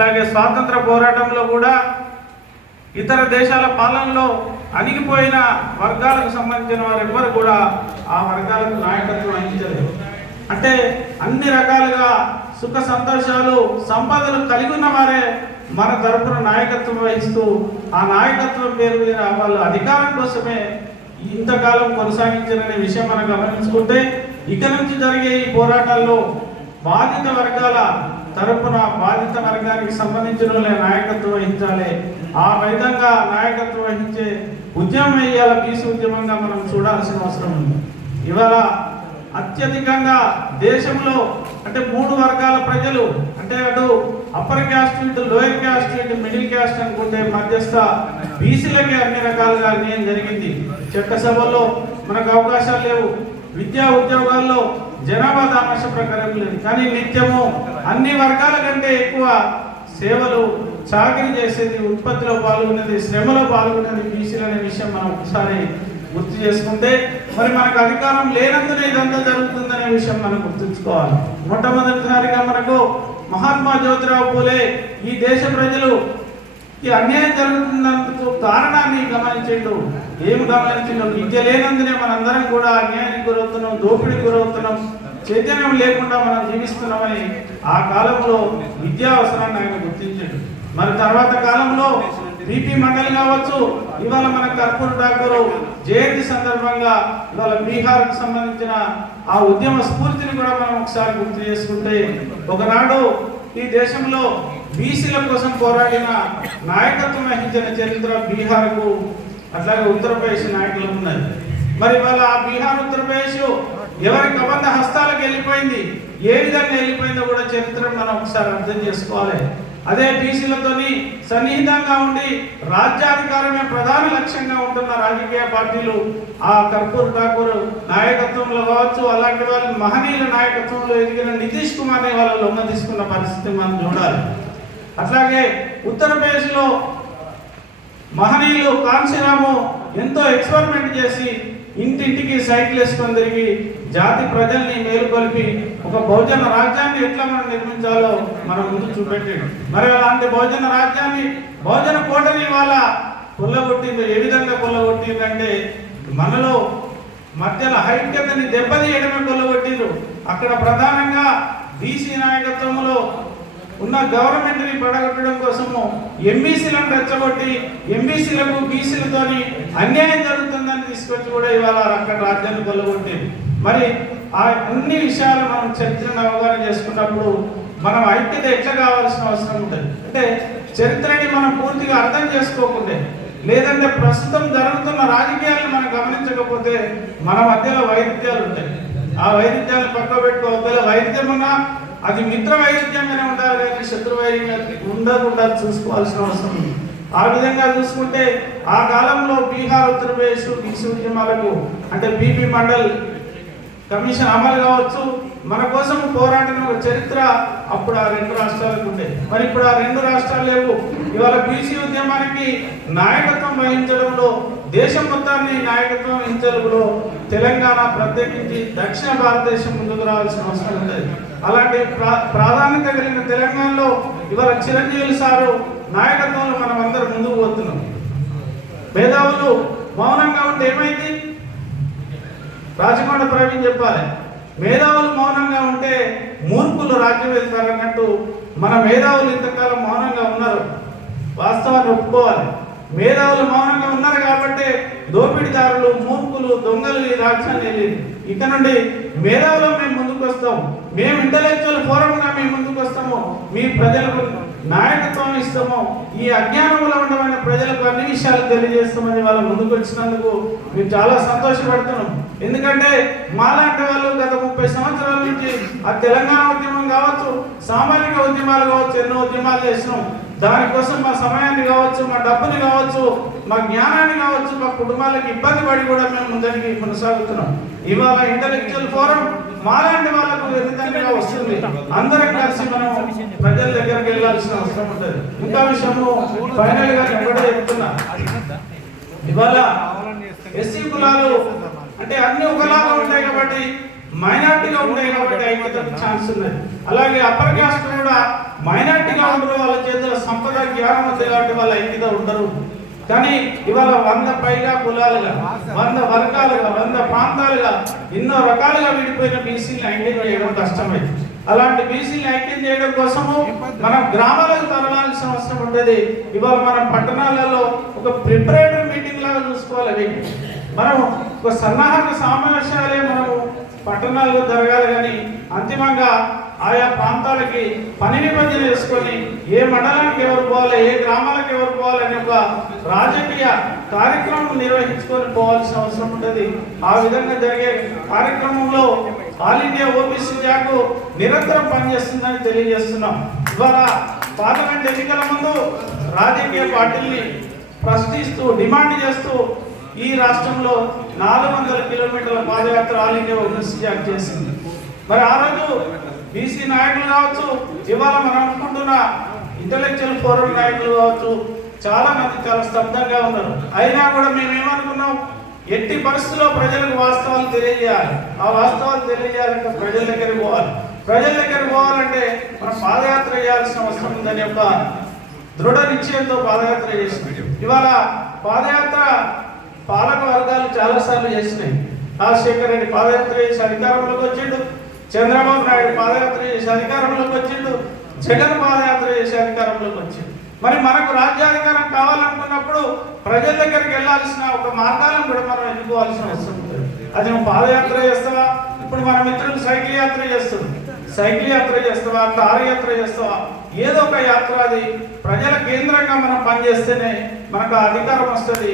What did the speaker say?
అట్లాగే స్వాతంత్ర పోరాటంలో కూడా ఇతర దేశాల పాలనలో అణిగిపోయిన వర్గాలకు సంబంధించిన వారు ఎవ్వరు కూడా ఆ వర్గాలకు నాయకత్వం వహించలేదు. అంటే అన్ని రకాలుగా సుఖ సంతోషాలు సంపదలు కలిగి ఉన్న వారే మన తరపున నాయకత్వం వహిస్తూ ఆ నాయకత్వం పేరు మీద వాళ్ళు అధికారం కోసమే ఇంతకాలం కొనసాగించారనే విషయం మనం గమనించుకుంటే ఇక నుంచి జరిగే ఈ పోరాటాల్లో బాధిత వర్గాల తరపున బాధిత వర్గానికి సంబంధించిన వాళ్ళే నాయకత్వం వహించాలి. ఆ విధంగా నాయకత్వం వహించే ఉద్యమం వేయాల పీసు ఉద్యమంగా మనం చూడాల్సిన అవసరం ఉంది. ఇవాళ అత్యధికంగా దేశంలో అంటే మూడు వర్గాల ప్రజలు అంటే అటు అప్పర్ క్యాస్ట్ ఇటు లోయర్ క్యాస్ట్ ఇటు మిడిల్ క్యాస్ట్ అనుకుంటే మధ్యస్థ బీసీలకి అన్ని రకాలుగా అన్యాయం జరిగింది. చట్టసభల్లో మనకు అవకాశాలు లేవు. విద్యా ఉద్యోగాల్లో జనాభా దామాష ప్రకారం లేదు. కానీ నిత్యము అన్ని వర్గాల కంటే ఎక్కువ సేవలు చాకరీ చేసేది ఉత్పత్తిలో పాల్గొనేది శ్రమలో పాల్గొనేది బీసీలు అనే విషయం మనం ఒకసారి గుర్తు చేసుకుంటే మరి మనకు అధికారం లేనందున ఇదంతా జరుగుతుందనే విషయం మనం గుర్తుంచుకోవాలి. మొట్టమొదటిసారిగా మనకు మహాత్మా జ్యోతిరావు పూలే ఈ దేశ ప్రజలు ఈ అన్యాయం జరుగుతున్నందుకు కారణాన్ని గమనించండు. ఏం గమనించండు? విద్య లేనందునే మనందరం కూడా అన్యాయానికి గురవుతున్నాం దోపిడీకి గురవుతున్నాం చైతన్యం లేకుండా మనం జీవిస్తున్నామని ఆ కాలంలో విద్యా అవసరాన్ని ఆయన గుర్తించాడు. మరి తర్వాత కాలంలో బీపీ మండలి కావచ్చు ఇవాళ మన కర్పూర్ ఠాకూర్ జయంతి సందర్భంగా ఇవాళ బీహార్కు సంబంధించిన ఆ ఉద్యమ స్ఫూర్తిని కూడా మనం ఒకసారి గుర్తు చేసుకుంటే ఒకనాడు ఈ దేశంలో బీసీల కోసం పోరాడిన నాయకత్వం వహించిన చరిత్ర బీహార్కు అట్లాగే ఉత్తరప్రదేశ్ నాయకులకు ఉన్నది. మరి వాళ్ళ ఆ బీహార్ ఉత్తరప్రదేశ్ ఎవరి కబంధ హస్తాలకు వెళ్ళిపోయింది ఏ విధంగా వెళ్ళిపోయిందో కూడా చరిత్ర మనం ఒకసారి అర్థం చేసుకోవాలి. అదే బీసీలతోని సన్నిహితంగా ఉండి రాజ్యాధికారమే ప్రధాన లక్ష్యంగా ఉంటున్న రాజకీయ పార్టీలు ఆ కర్పూర్ ఠాకూర్ నాయకత్వంలో కావచ్చు అలాంటి వాళ్ళు మహనీయుల నాయకత్వంలో ఎదిగిన నితీష్ కుమార్ని వాళ్ళ లొంగ తీసుకున్న పరిస్థితి మనం చూడాలి. అట్లాగే ఉత్తరప్రదేశ్లో మహనీయులు కాంశీరాము ఎంతో ఎక్స్పెరిమెంట్ చేసి ఇంటింటికి సైకిల్ వేసుకొని తిరిగి జాతి ప్రజల్ని మేలుకొల్పి ఒక బహుజన రాజ్యాన్ని ఎట్లా మనం నిర్మించాలో మనం ముందు చూపెట్టాడు మరి అలాంటి బహుజన రాజ్యాన్ని బహుజన కోటని వాళ్ళ కొల్లగొట్టింది ఏ విధంగా కొల్లగొట్టిందంటే మనలో మధ్యలో ఐక్యతని దెబ్బతీయడమే కొల్లగొట్టిండ్రు అక్కడ ప్రధానంగా బీసీ నాయకత్వంలో ఉన్న గవర్నమెంట్ని పడగొట్టడం కోసము ఎంబీసీలను రెచ్చగొట్టి ఎంబీసీలకు బీసీలతోని అన్యాయం జరుగుతుందని తీసుకొచ్చి కూడా ఇవాళ అక్కడ రాజ్యాన్ని కొల్లగొట్టింది. మరి ఆ అన్ని విషయాలు మనం చరిత్రను అవగాహన చేసుకున్నప్పుడు మనం ఐక్యత ఎట్లా కావాల్సిన అవసరం ఉంటుంది? అంటే చరిత్రని మనం పూర్తిగా అర్థం చేసుకోకుంటే లేదంటే ప్రస్తుతం జరుగుతున్న రాజకీయాలను మనం గమనించకపోతే మన మధ్యలో వైరుధ్యాలు ఉంటాయి. ఆ వైరుధ్యాలను పక్క పెట్టుకోవాలి వైరుధ్యం ఉన్నా అది మిత్ర వైవిధ్యంగానే ఉండాలి కానీ శత్రు వైరుధ్యం ఉండకుండా చూసుకోవాల్సిన అవసరం ఉంది. ఆ విధంగా చూసుకుంటే ఆ కాలంలో బీహార్ ఉత్తరప్రదేశ్ బీసీ ఉద్యమాలకు అంటే బీపీ మండల్ కమిషన్ అమలు కావచ్చు. మన కోసం పోరాడిన ఒక చరిత్ర అప్పుడు ఆ రెండు రాష్ట్రాలకు ఉండే. మరి ఇప్పుడు ఆ రెండు రాష్ట్రాలు లేవు. ఇవాళ బీసీ ఉద్యమానికి నాయకత్వం వహించడంలో దేశం మొత్తాన్ని నాయకత్వం వహించడంలో తెలంగాణ ప్రత్యేకించి దక్షిణ భారతదేశం ముందుకు రావాల్సిన అవసరం ఉంది అలాంటి ప్రా ప్రాధాన్యత కలిగిన తెలంగాణలో ఇవాళ చిరంజీవి సారు నాయకత్వంలో మనం అందరం ముందుకు పోతున్నాం. మేధావులు మౌనంగా ఉంటే ఏమైంది? రాజకొండ ప్రవీణ్ చెప్పాలి. మేధావులు మౌనంగా ఉంటే మూర్ఖులు రాజ్యం వెళ్తారు అన్నట్టు మన మేధావులు ఇంతకాలం మౌనంగా ఉన్నారు. వాస్తవాన్ని ఒప్పుకోవాలి. మేధావులు మౌనంగా ఉన్నారు కాబట్టి దోపిడీదారులు మూర్ఖులు దొంగలు ఈ రాజ్యాన్ని వెళ్ళింది ఇక నుండి మేధావులు మేము ముందుకు వస్తాం. మేము ఇంటలెక్చువల్ ఫోరంగా మేము ముందుకు వస్తాము. మీ ప్రజలకు నాయకత్వం ఇస్తాము. ఈ అజ్ఞానంలో ఉండమైన ప్రజలకు అన్ని విషయాలు తెలియజేస్తామని వాళ్ళ ముందుకు వచ్చినందుకు మేము చాలా సంతోషపడుతున్నాం. ఎందుకంటే మాలాంటి వాళ్ళు గత ముప్పై సంవత్సరాల నుంచి ఆ తెలంగాణ ఉద్యమం కావచ్చు సామాజిక ఉద్యమాలు కావచ్చు ఎన్నో ఉద్యమాలు చేసినాం. దానికోసం మా సమయాన్ని కావచ్చు మా డబ్బుని కావచ్చు మా జ్ఞానాన్ని కావచ్చు మా కుటుంబాలకు ఇబ్బంది పడి కూడా మేము ముందరికి కొనసాగుతున్నాం. ఇవాళ ఇంటలెక్చువల్ ఫోరం మాలాంటి వాళ్ళకు విధంగా వస్తుంది. అందరం కలిసి మనం ప్రజల దగ్గరికి వెళ్ళాల్సిన అవసరం ఉంటుంది. ఇంకా విషయము ఫైనల్గా ఎప్పుడో చెప్తున్నా. ఇవాళ ఎస్సీ కులాలు అంటే అన్ని ఒకలాగా ఉంటాయి కాబట్టి మైనార్టీగా ఉంటాయి కాబట్టి ఐక్యతకు ఛాన్స్ ఉన్నది. అలాగే అప్పర్ కాస్ట్ కూడా మైనార్టీగా ఉండరు వాళ్ళ చేతుల సంపద జ్ఞానం ఉంది కాబట్టి వాళ్ళ ఐక్యత ఉండరు కానీ ఇవాళ వంద పైగా కులాలుగా వంద వర్గాలుగా వంద ప్రాంతాలుగా ఎన్నో రకాలుగా విడిపోయిన బీసీని ఐక్యం చేయడం కష్టమైంది. అలాంటి బీసీని ఐక్యం చేయడం కోసము మనం గ్రామాలకు తరలాల్సిన అవసరం ఉంటుంది ఇవాళ మనం పట్టణాలలో ఒక ప్రిపరేటరీ మీటింగ్ లాగా చూసుకోవాలి. మనం ఒక సన్నాహక సమావేశాలే మనము పట్టణాల్లో జరగాలి కానీ అంతిమంగా ఆయా ప్రాంతాలకి పని నిబంధన చేసుకొని ఏ మండలానికి ఎవరు పోవాలి ఏ గ్రామాలకు ఎవరు పోవాలి అనే ఒక రాజకీయ కార్యక్రమం నిర్వహించుకొని పోవాల్సిన అవసరం ఉంటుంది ఆ విధంగా జరిగే కార్యక్రమంలో ఆల్ ఇండియా ఓబీసీ జాకు నిరంతరం పనిచేస్తుందని తెలియజేస్తున్నాం. ఇవాళ పార్లమెంట్ ఎన్నికల ముందు రాజకీయ పార్టీల్ని ప్రశ్నిస్తూ డిమాండ్ చేస్తూ ఈ రాష్ట్రంలో నాలుగు వందల కిలోమీటర్ల పాదయాత్ర ఆల్ ఇండియా ఓబీసీ చేసింది. మరి ఆ రోజు బీసీ నాయకులు కావచ్చు ఇవాళ మనం అనుకుంటున్న ఇంటలెక్చువల్ ఫోరం నాయకులు కావచ్చు చాలా మంది చాలా స్తబ్దంగా ఉన్నారు. అయినా కూడా మేము ఏమనుకున్నాం? ఎట్టి పరిస్థితుల్లో ప్రజలకు వాస్తవాలు తెలియజేయాలి. ఆ వాస్తవాలు తెలియజేయాలంటే ప్రజల దగ్గరికి పోవాలి. ప్రజల దగ్గరికి పోవాలంటే మనం పాదయాత్ర చేయాల్సిన అవసరం ఉందని యొక్క దృఢ నిశ్చయంతో పాదయాత్ర చేసినాం ఇవాళ పాదయాత్ర పాలక వర్గాలు చాలాసార్లు చేసినాయి. రాజశేఖర రెడ్డి పాదయాత్ర చేసి అధికారంలోకి వచ్చిండు. చంద్రబాబు నాయుడు పాదయాత్ర చేసి అధికారంలోకి వచ్చిండు. జగన్ పాదయాత్ర చేసి అధికారంలోకి వచ్చిండు. మరి మనకు రాజ్యాధికారం కావాలనుకున్నప్పుడు ప్రజల దగ్గరికి వెళ్ళాల్సిన ఒక మార్గాలను కూడా మనం ఎన్నుకోవాల్సిన అవసరం ఉంటుంది అది నువ్వు పాదయాత్ర చేస్తావా? ఇప్పుడు మన మిత్రులు సైకిల్ యాత్ర చేస్తుంది సైకిల్ యాత్ర చేస్తావా? కారు యాత్ర చేస్తావా? ఏదో ఒక యాత్ర అది. ప్రజల కేంద్రంగా మనం పనిచేస్తేనే మనకు ఆ అధికారం వస్తుంది.